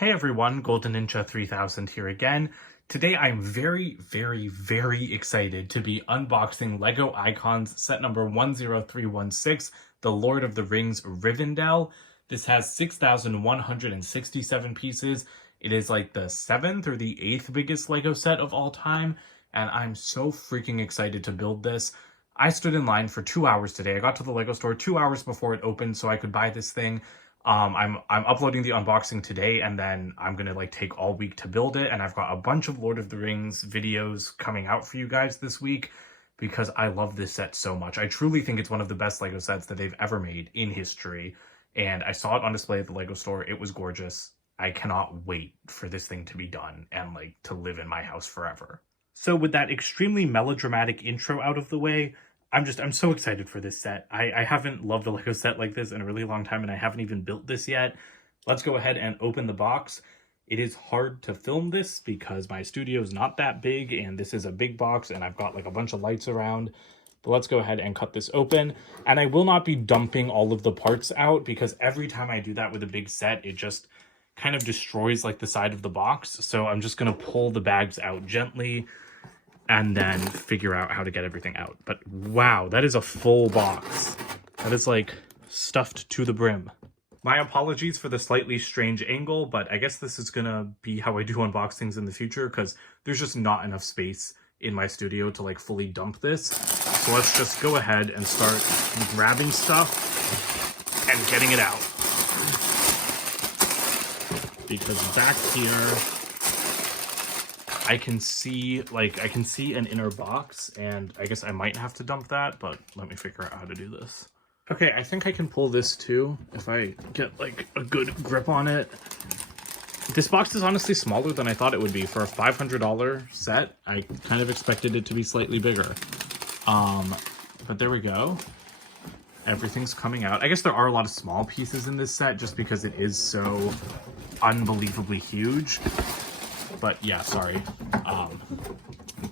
Hey everyone, Golden Ninja 3000 here again. Today I'm very excited to be unboxing LEGO Icons set number 10316, The Lord of the Rings Rivendell. This has 6,167 pieces. It is like the 7th or the 8th biggest LEGO set of all time, and I'm so freaking excited to build this. I stood in line for 2 hours today. I got to the LEGO store 2 hours before it opened so I could buy this thing. I'm uploading the unboxing today, and then I'm gonna take all week to build it, and I've got a bunch of Lord of the Rings videos coming out for you guys this week because I love this set so much. I truly think it's one of the best LEGO sets that they've ever made in history, and I saw it on display at the LEGO store. It was gorgeous. I cannot wait for this thing to be done and to live in my house forever. So with that extremely melodramatic intro out of the way, I'm so excited for this set. I haven't loved a LEGO set like this in a really long time, and I haven't even built this yet. Let's go ahead and open the box. It is hard to film this because my studio is not that big, and this is a big box, and I've got a bunch of lights around. But let's go ahead and cut this open. And I will not be dumping all of the parts out because every time I do that with a big set, it just kind of destroys the side of the box. So I'm just gonna pull the bags out gently and then figure out how to get everything out. But wow, that is a full box. That is stuffed to the brim. My apologies for the slightly strange angle, but I guess this is gonna be how I do unboxings in the future because there's just not enough space in my studio to fully dump this. So let's just go ahead and start grabbing stuff and getting it out. Because back here, I can see an inner box, and I guess I might have to dump that, but let me figure out how to do this. Okay, I think I can pull this too if I get a good grip on it. This box is honestly smaller than I thought it would be for a $500 set. I kind of expected it to be slightly bigger. But there we go. Everything's coming out. I guess there are a lot of small pieces in this set just because it is so unbelievably huge. But yeah, sorry.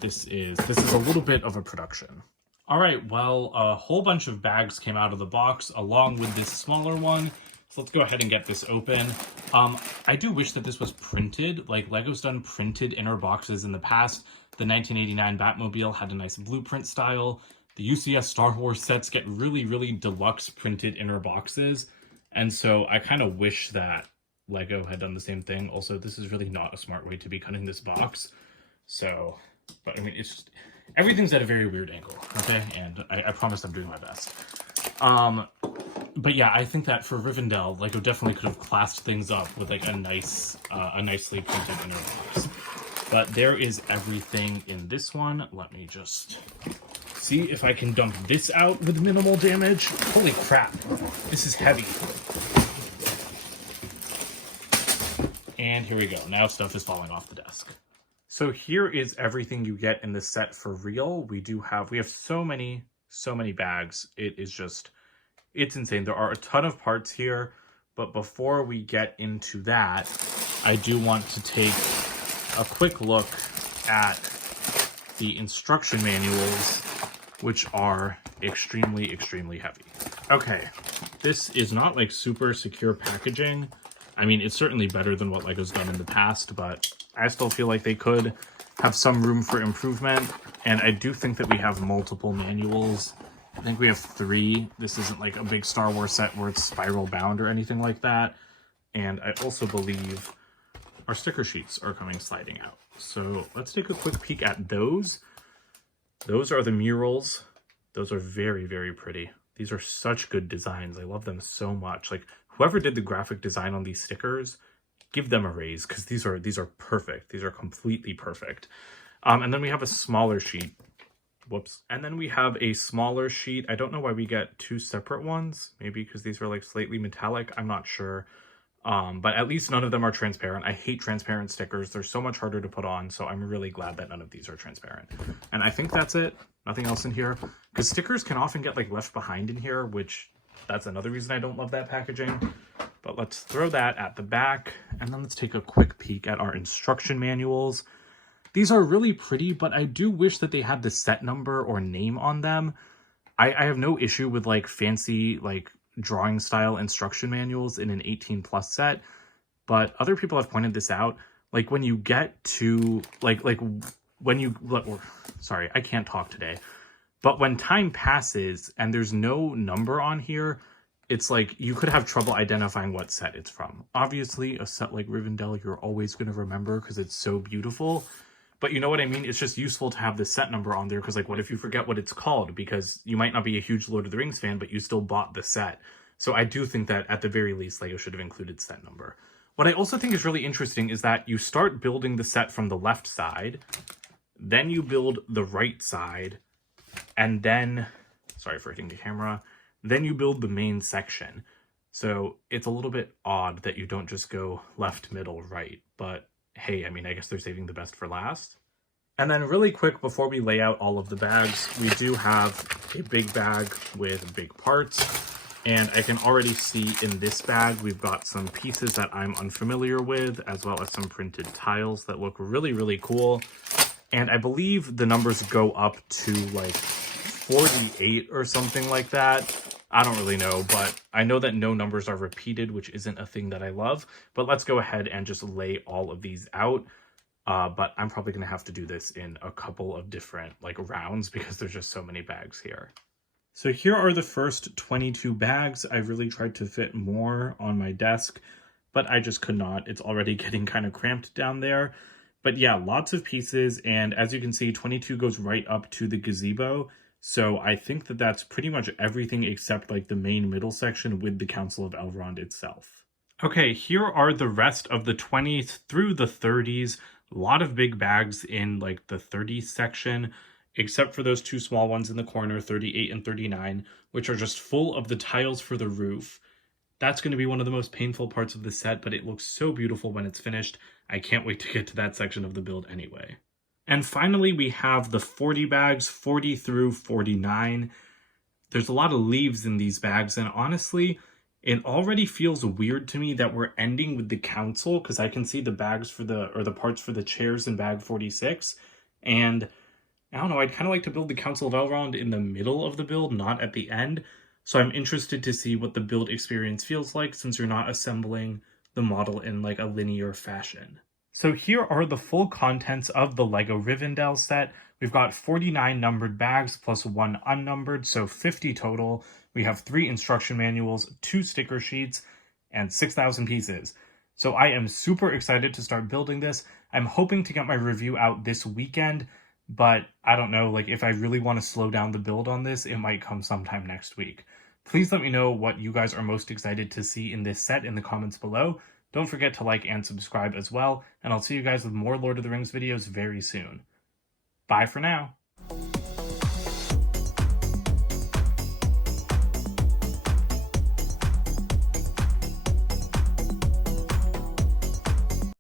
This is a little bit of a production. All right, well, a whole bunch of bags came out of the box along with this smaller one. So let's go ahead and get this open. I do wish that this was printed. LEGO's done printed inner boxes in the past. The 1989 Batmobile had a nice blueprint style. The UCS Star Wars sets get really deluxe printed inner boxes. And so I kind of wish that LEGO had done the same thing. Also, this is really not a smart way to be cutting this box. So, but I mean, it's just, everything's at a very weird angle, okay? And I promise I'm doing my best. But yeah, I think that for Rivendell, LEGO definitely could have classed things up with a nicely printed inner box. But there is everything in this one. Let me just see if I can dump this out with minimal damage. Holy crap, this is heavy. And here we go. Now stuff is falling off the desk. So here is everything you get in the set for real. We have so many bags. It's insane. There are a ton of parts here, but before we get into that, I do want to take a quick look at the instruction manuals, which are extremely heavy. Okay, this is not super secure packaging. I mean, it's certainly better than what LEGO's done in the past, but I still feel like they could have some room for improvement. And I do think that we have multiple manuals. I think we have 3. This isn't a big Star Wars set where it's spiral bound or anything like that. And I also believe our sticker sheets are coming sliding out. So let's take a quick peek at those. Those are the murals. Those are very pretty. These are such good designs. I love them so much. Whoever did the graphic design on these stickers, give them a raise because these are perfect. These are completely perfect. And then we have a smaller sheet. Whoops. And then we have a smaller sheet. I don't know why we get 2 separate ones. Maybe because these are slightly metallic. I'm not sure. But at least none of them are transparent. I hate transparent stickers. They're so much harder to put on. So I'm really glad that none of these are transparent. And I think that's it. Nothing else in here. Because stickers can often get left behind in here, which that's another reason I don't love that packaging. But let's throw that at the back. And then let's take a quick peek at our instruction manuals. These are really pretty, but I do wish that they had the set number or name on them. I have no issue with fancy drawing style instruction manuals in an 18+ set. but other people have pointed this out. Like when you get to when you sorry, I can't talk today. But when time passes and there's no number on here, it's like you could have trouble identifying what set it's from. Obviously, a set like Rivendell, you're always going to remember because it's so beautiful. But you know what I mean? It's just useful to have the set number on there because, like, what if you forget what it's called? Because you might not be a huge Lord of the Rings fan, but you still bought the set. So I do think that, at the very least, LEGO should have included set number. What I also think is really interesting is that you start building the set from the left side, then you build the right side, and then, sorry for hitting the camera, then you build the main section. So it's a little bit odd that you don't just go left, middle, right, but hey, I mean, I guess they're saving the best for last. And then really quick, before we lay out all of the bags, we do have a big bag with big parts. And I can already see in this bag, we've got some pieces that I'm unfamiliar with, as well as some printed tiles that look really, really cool. And I believe the numbers go up to like 48 or something like that. I don't really know, but I know that no numbers are repeated, which isn't a thing that I love. But let's go ahead and just lay all of these out. But I'm probably going to have to do this in a couple of different rounds because there's just so many bags here. So here are the first 22 bags. I really tried to fit more on my desk, but I just could not. It's already getting kind of cramped down there. But yeah, lots of pieces. And as you can see, 22 goes right up to the gazebo. So I think that that's pretty much everything except the main middle section with the Council of Elrond itself. Okay, here are the rest of the 20s through the 30s. A lot of big bags in the 30s section, except for those two small ones in the corner, 38 and 39, which are just full of the tiles for the roof. That's going to be one of the most painful parts of the set, but it looks so beautiful when it's finished. I can't wait to get to that section of the build anyway. And finally, we have the 40 bags, 40 through 49. There's a lot of leaves in these bags, and honestly, it already feels weird to me that we're ending with the council, because I can see the bags for the parts for the chairs in bag 46, and I don't know, I'd kind of like to build the Council of Elrond in the middle of the build, not at the end. So I'm interested to see what the build experience feels like since you're not assembling the model in a linear fashion. So here are the full contents of the LEGO Rivendell set. We've got 49 numbered bags plus 1 unnumbered, so 50 total. We have 3 instruction manuals, 2 sticker sheets, and 6,000 pieces. So I am super excited to start building this. I'm hoping to get my review out this weekend, but I don't know, if I really want to slow down the build on this, it might come sometime next week. Please let me know what you guys are most excited to see in this set in the comments below. Don't forget to like and subscribe as well, and I'll see you guys with more Lord of the Rings videos very soon. Bye for now.